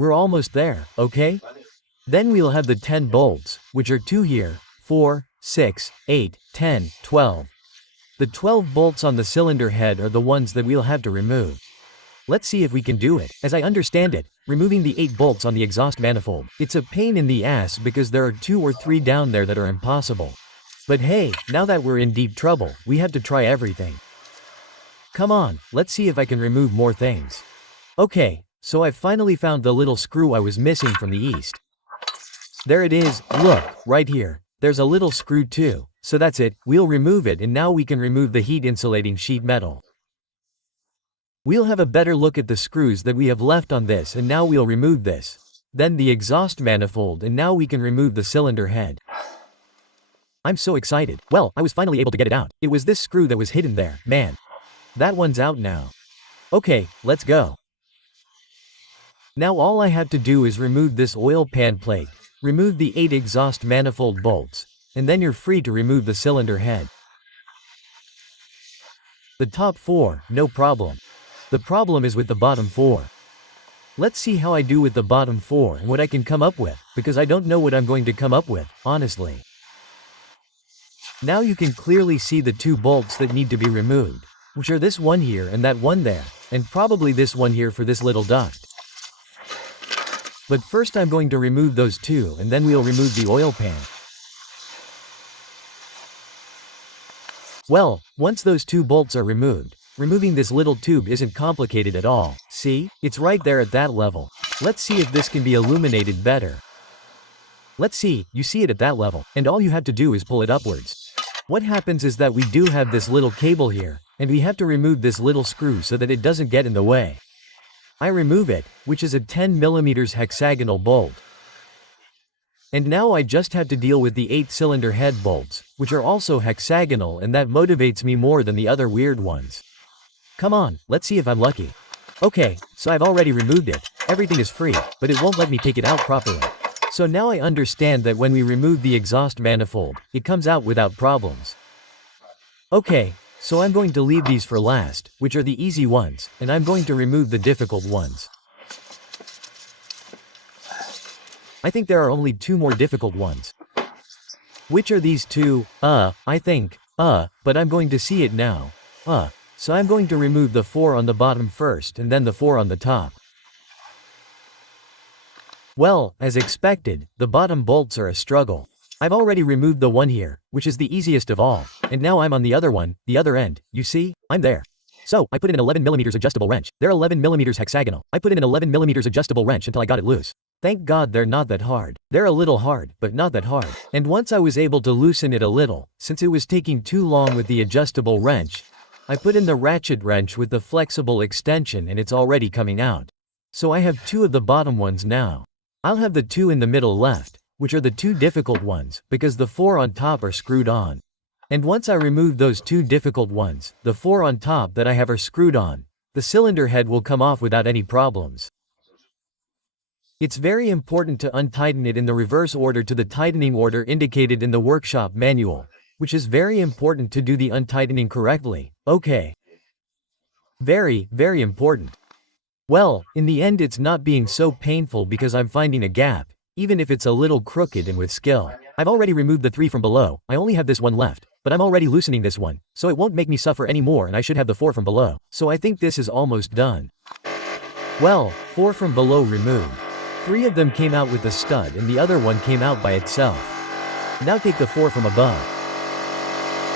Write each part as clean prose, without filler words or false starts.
We're almost there, okay? Then we'll have the 10 bolts, which are 2 here, 4, 6, 8, 10, 12. The 12 bolts on the cylinder head are the ones that we'll have to remove. Let's see if we can do it. As I understand it, removing the 8 bolts on the exhaust manifold, it's a pain in the ass because there are 2 or 3 down there that are impossible. But hey, now that we're in deep trouble, we have to try everything. Come on, let's see if I can remove more things. Okay, so I've finally found the little screw I was missing from the east. There it is, look, right here. There's a little screw too. So that's it, we'll remove it and now we can remove the heat insulating sheet metal. We'll have a better look at the screws that we have left on this and now we'll remove this. Then the exhaust manifold and now we can remove the cylinder head. I'm so excited. Well, I was finally able to get it out. It was this screw that was hidden there, man. That one's out now. Okay, let's go. Now all I have to do is remove this oil pan plate, remove the 8 exhaust manifold bolts, and then you're free to remove the cylinder head. The top 4, no problem. The problem is with the bottom 4. Let's see how I do with the bottom 4 and what I can come up with, because I don't know what I'm going to come up with, honestly. Now you can clearly see the 2 bolts that need to be removed, which are this one here and that one there, and probably this one here for this little duct. But first I'm going to remove those 2 and then we'll remove the oil pan. Well, once those 2 bolts are removed, removing this little tube isn't complicated at all. See? It's right there at that level. Let's see if this can be illuminated better. Let's see, you see it at that level, and all you have to do is pull it upwards. What happens is that we do have this little cable here, and we have to remove this little screw so that it doesn't get in the way. I remove it, which is a 10 mm hexagonal bolt. And now I just have to deal with the 8-cylinder head bolts, which are also hexagonal, and that motivates me more than the other weird ones. Come on, let's see if I'm lucky. Okay, so I've already removed it. Everything is free, but it won't let me take it out properly. So now I understand that when we remove the exhaust manifold, it comes out without problems. Okay, so I'm going to leave these for last, which are the easy ones, and I'm going to remove the difficult ones. I think there are only 2 more difficult ones. Which are these 2? I think, but I'm going to see it now. So I'm going to remove the 4 on the bottom first and then the 4 on the top. Well, as expected, the bottom bolts are a struggle. I've already removed the one here, which is the easiest of all, and now I'm on the other one, the other end, you see, I'm there. So, I put in an 11 mm adjustable wrench. They're 11 mm hexagonal. I put in an 11 mm adjustable wrench until I got it loose. Thank God they're not that hard. They're a little hard, but not that hard. And once I was able to loosen it a little, since it was taking too long with the adjustable wrench, I put in the ratchet wrench with the flexible extension and it's already coming out. So I have 2 of the bottom ones now. I'll have the 2 in the middle left, which are the 2 difficult ones, because the 4 on top are screwed on. And once I remove those 2 difficult ones, the 4 on top that I have are screwed on, the cylinder head will come off without any problems. It's very important to untighten it in the reverse order to the tightening order indicated in the workshop manual, which is very important to do the untightening correctly, okay? Very, very important. Well, in the end it's not being so painful because I'm finding a gap, even if it's a little crooked and with skill. I've already removed the 3 from below, I only have this one left, but I'm already loosening this one, so it won't make me suffer anymore and I should have the 4 from below. So I think this is almost done. Well, 4 from below removed. 3 of them came out with the stud and the other one came out by itself. Now take the 4 from above.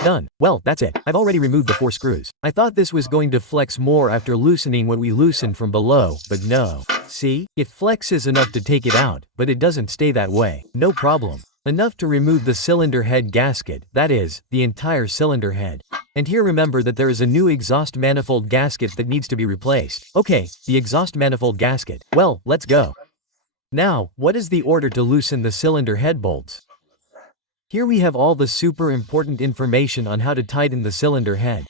Done. Well, that's it. I've already removed the 4 screws. I thought this was going to flex more after loosening what we loosened from below, but no. See? It flexes enough to take it out, but it doesn't stay that way. No problem. Enough to remove the cylinder head gasket, that is, the entire cylinder head. And here remember that there is a new exhaust manifold gasket that needs to be replaced. Okay, the exhaust manifold gasket. Well, let's go. Now, what is the order to loosen the cylinder head bolts? Here we have all the super important information on how to tighten the cylinder head.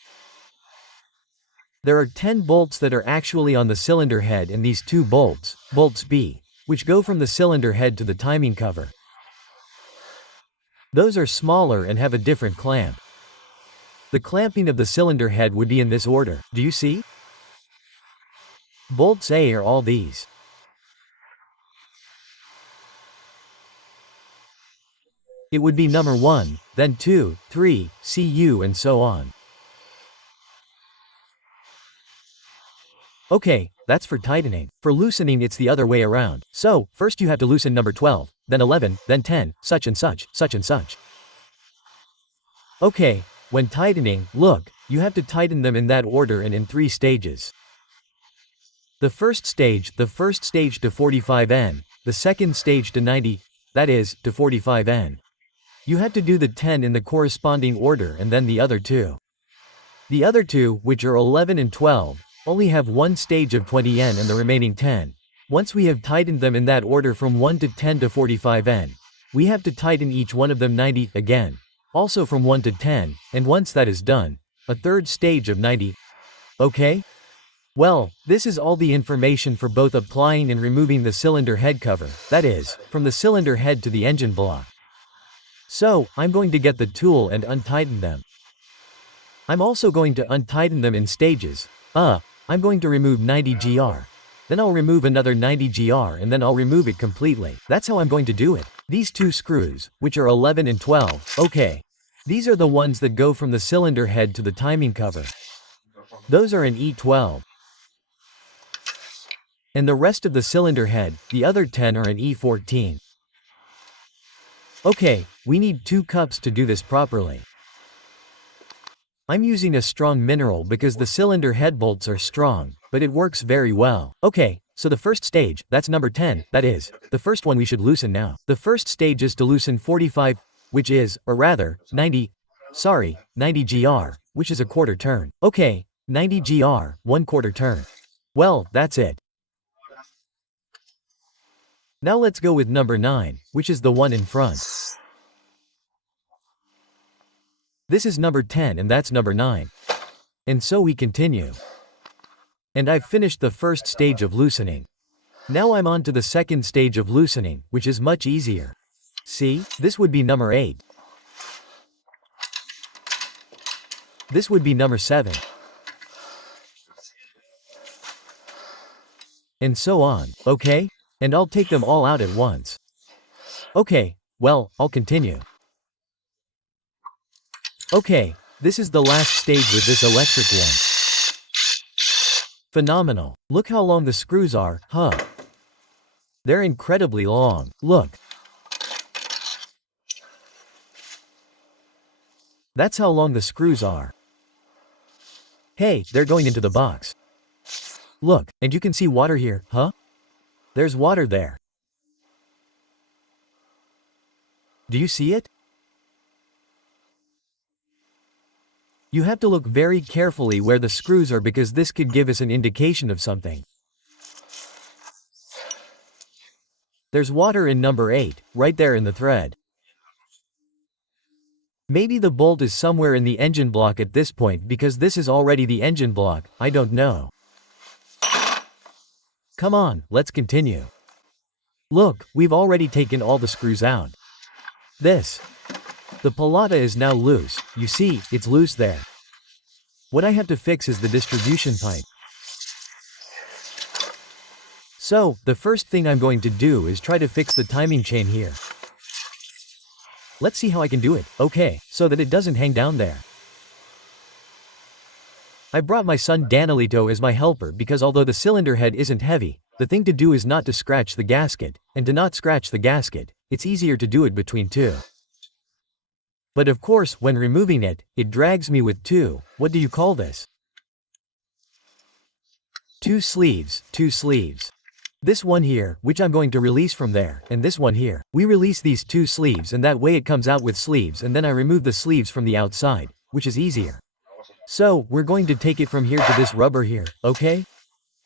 There are 10 bolts that are actually on the cylinder head and these 2 bolts, bolts B, which go from the cylinder head to the timing cover. Those are smaller and have a different clamp. The clamping of the cylinder head would be in this order, do you see? Bolts A are all these. It would be number 1, then 2, 3, CU and so on. Okay, that's for tightening. For loosening it's the other way around. So, first you have to loosen number 12, then 11, then 10, such and such, such and such. Okay, when tightening, look, you have to tighten them in that order and in 3 stages. The first stage to 45N, the second stage to 90, that is, to 45N. You have to do the 10 in the corresponding order and then the other 2. The other 2, which are 11 and 12, only have one stage of 20N and the remaining 10. Once we have tightened them in that order from 1 to 10 to 45N, we have to tighten each one of them 90 again, also from 1 to 10, and once that is done, a third stage of 90. Okay? Well, this is all the information for both applying and removing the cylinder head cover, that is, from the cylinder head to the engine block. So, I'm going to get the tool and untighten them. I'm also going to untighten them in stages. I'm going to remove 90 GR. Then I'll remove another 90 GR and then I'll remove it completely. That's how I'm going to do it. These 2 screws, which are 11 and 12, okay. These are the ones that go from the cylinder head to the timing cover. Those are in E12. And the rest of the cylinder head, the other 10 are in E14. Okay, we need 2 cups to do this properly. I'm using a strong mineral because the cylinder head bolts are strong, but it works very well. Okay, so the first stage, that's number 10, that is, the first one we should loosen now. The first stage is to loosen 45, which is, or rather, 90 GR, which is a quarter turn. Okay, 90 GR, 1/4 turn. Well, that's it. Now let's go with number 9, which is the one in front. This is number 10 and that's number 9. And so we continue. And I've finished the first stage of loosening. Now I'm on to the second stage of loosening, which is much easier. See, this would be number 8. This would be number 7. And so on, okay? And I'll take them all out at once. Okay, well, I'll continue. Okay, this is the last stage with this electric one. Phenomenal. Look how long the screws are, huh? They're incredibly long, look. That's how long the screws are. Hey, they're going into the box. Look, and you can see water here, huh? There's water there. Do you see it? You have to look very carefully where the screws are because this could give us an indication of something. There's water in number 8, right there in the thread. Maybe the bolt is somewhere in the engine block at this point because this is already the engine block, I don't know. Come on, let's continue. Look, we've already taken all the screws out. The palata is now loose, you see, it's loose there. What I have to fix is the distribution pipe. So, the first thing I'm going to do is try to fix the timing chain here. Let's see how I can do it, okay, so that it doesn't hang down there. I brought my son Danilito as my helper because although the cylinder head isn't heavy, the thing to do is not to scratch the gasket, and to not scratch the gasket, it's easier to do it between 2. But of course, when removing it, it drags me with 2, what do you call this? 2 sleeves, 2 sleeves. This one here, which I'm going to release from there, and this one here. We release these 2 sleeves and that way it comes out with sleeves and then I remove the sleeves from the outside, which is easier. So, we're going to take it from here to this rubber here, okay?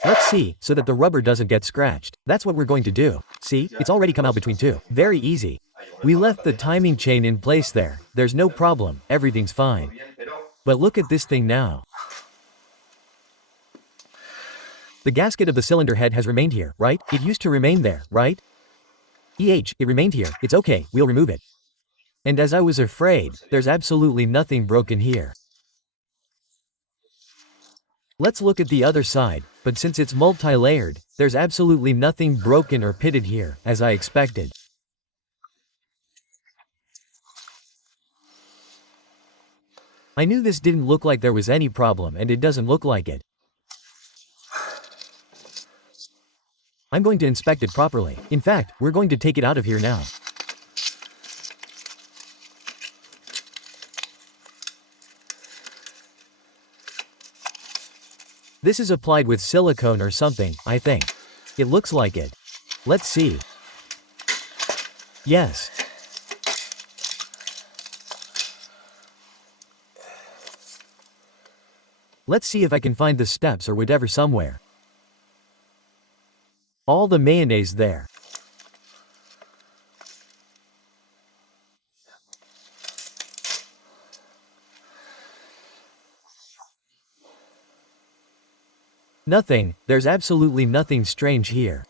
Let's see, so that the rubber doesn't get scratched. That's what we're going to do. See, it's already come out between 2. Very easy. We left the timing chain in place there. There's no problem, everything's fine. But look at this thing now. The gasket of the cylinder head has remained here, right? It used to remain there, right? It remained here, it's okay, we'll remove it. And as I was afraid, there's absolutely nothing broken here. Let's look at the other side, but since it's multi-layered, there's absolutely nothing broken or pitted here, as I expected. I knew this didn't look like there was any problem, and it doesn't look like it. I'm going to inspect it properly. In fact, we're going to take it out of here now. This is applied with silicone or something, I think. It looks like it. Let's see. Yes. Let's see if I can find the steps or whatever somewhere. All the mayonnaise there. Nothing, there's absolutely nothing strange here.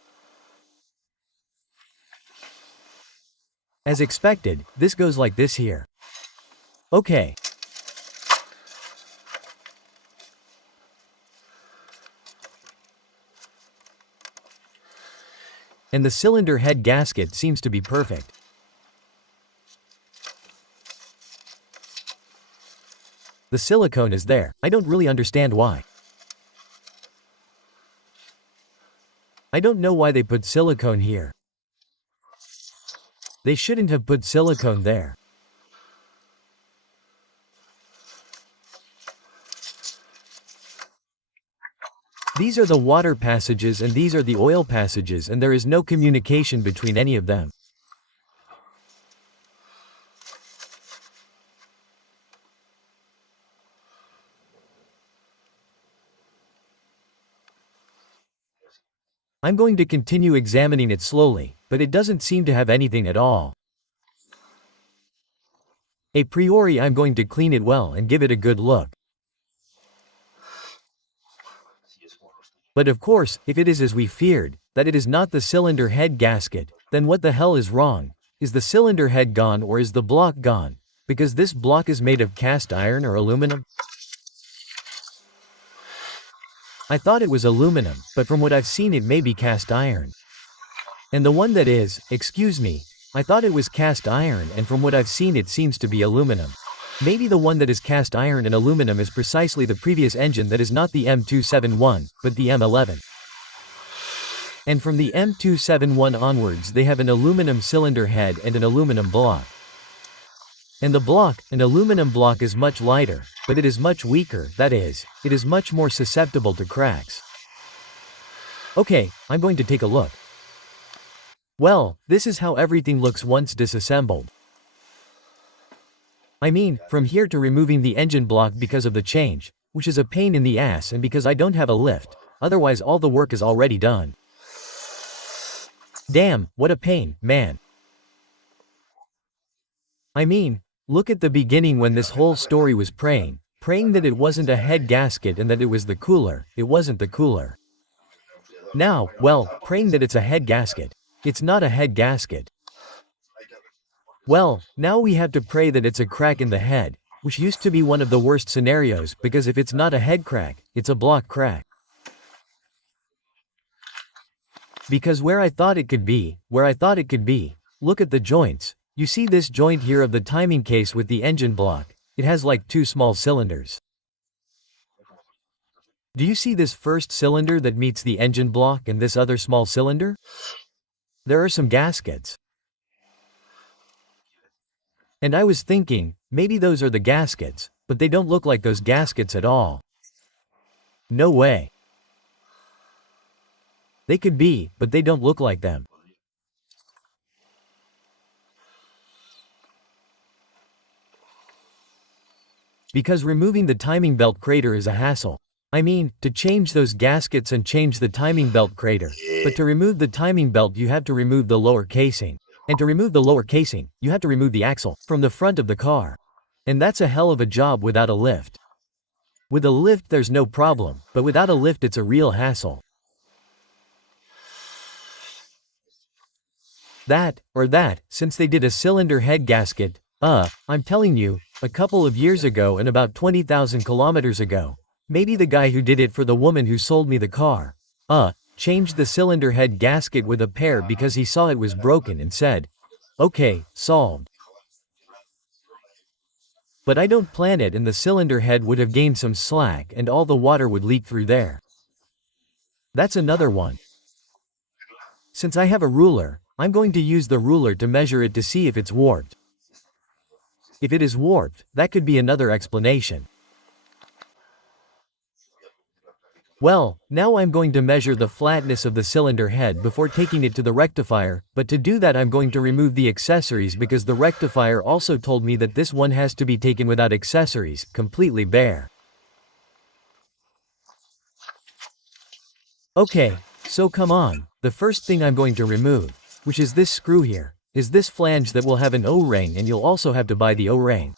As expected, this goes like this here. Okay. And the cylinder head gasket seems to be perfect. The silicone is there. I don't really understand why. I don't know why they put silicone here. They shouldn't have put silicone there. These are the water passages and these are the oil passages, and there is no communication between any of them. I'm going to continue examining it slowly, but it doesn't seem to have anything at all. A priori, I'm going to clean it well and give it a good look. But of course, if it is as we feared, that it is not the cylinder head gasket, then what the hell is wrong? Is the cylinder head gone or is the block gone? Because this block is made of cast iron or aluminum? I thought it was aluminum, but from what I've seen it may be cast iron. And the one that is, excuse me, I thought it was cast iron, and from what I've seen it seems to be aluminum. Maybe the one that is cast iron and aluminum is precisely the previous engine that is not the M271, but the M11. And from the M271 onwards they have an aluminum cylinder head and an aluminum block. And the block, an aluminum block, is much lighter, but it is much weaker, that is, it is much more susceptible to cracks. Okay, I'm going to take a look. Well, this is how everything looks once disassembled. I mean, from here to removing the engine block because of the change, which is a pain in the ass, and because I don't have a lift, otherwise all the work is already done. Damn, what a pain, man. I mean, look at the beginning when this whole story was praying that it wasn't a head gasket and that it was the cooler, it wasn't the cooler. Now, well, praying that it's a head gasket. It's not a head gasket. Well, now we have to pray that it's a crack in the head, which used to be one of the worst scenarios, because if it's not a head crack, it's a block crack. Because where I thought it could be, look at the joints. You see this joint here of the timing case with the engine block, it has like two small cylinders. Do you see this first cylinder that meets the engine block and this other small cylinder? There are some gaskets. And I was thinking, maybe those are the gaskets, but they don't look like those gaskets at all. No way. They could be, but they don't look like them. Because removing the timing belt crater is a hassle. I mean, to change those gaskets and change the timing belt crater. But to remove the timing belt you have to remove the lower casing. And to remove the lower casing, you have to remove the axle from the front of the car. And that's a hell of a job without a lift. With a lift there's no problem, but without a lift it's a real hassle. That, since they did a cylinder head gasket, I'm telling you, a couple of years ago and about 20,000 kilometers ago, maybe the guy who did it for the woman who sold me the car, changed the cylinder head gasket with a pair because he saw it was broken and said, okay, solved. But I don't plan it, and the cylinder head would have gained some slack and all the water would leak through there. That's another one. Since I have a ruler, I'm going to use the ruler to measure it to see if it's warped. If it is warped, that could be another explanation. Well, now I'm going to measure the flatness of the cylinder head before taking it to the rectifier, but to do that I'm going to remove the accessories because the rectifier also told me that this one has to be taken without accessories, completely bare. Okay, so come on, the first thing I'm going to remove, which is this screw here, is this flange that will have an O-ring, and you'll also have to buy the O-ring.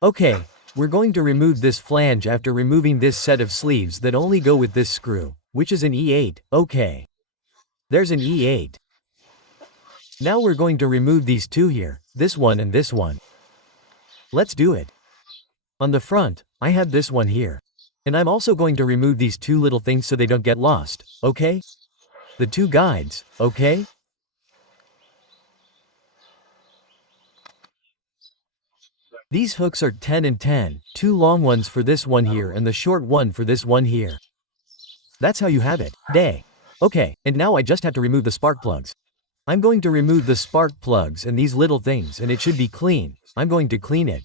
Okay, we're going to remove this flange after removing this set of sleeves that only go with this screw, which is an E8, okay. There's an E8. Now we're going to remove these two here, this one and this one. Let's do it. On the front, I have this one here. And I'm also going to remove these two little things so they don't get lost, okay? The two guides, okay? These hooks are 10 and 10, two long ones for this one here and the short one for this one here. That's how you have it, day. Okay, and now I just have to remove the spark plugs. I'm going to remove the spark plugs and these little things, and it should be clean. I'm going to clean it.